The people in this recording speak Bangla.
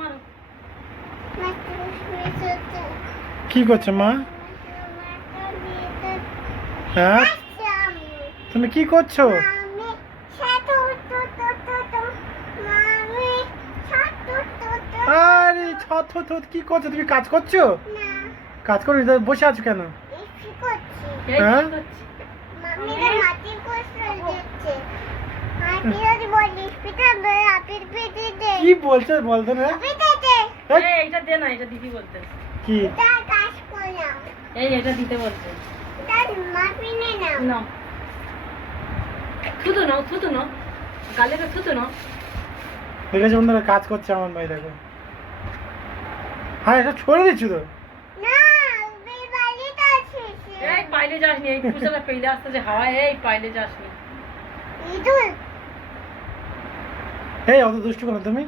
মারো। কি করছ মা? হ্যাঁ? তুমি কি করছ? আরে ছট ছট, কি করছ? তুমি কাজ করছ? কাজ করো নি, বসে আছো কেন? হ্যাঁ? কি করছি? কি বলছো বলতো না। এই, এইটা দে না এটা দিদি বলতে কি? এই এটা দিতে বলছে। নাও। থুতু নাও থুতু নাও। গালে থুতু নাও। ঠিক আছে বন্ধুরা কাজ করছে আমার ভাই দেখো। হ্যাঁ এটা ছড়ে দিচ্ছি তো? এই পাইলে যাসনি। এই কুচালা পেইলে আসতে যে হাওয়ায় এই পাইলে যাসনি। এই অত দুষ্টু কেন তুমি।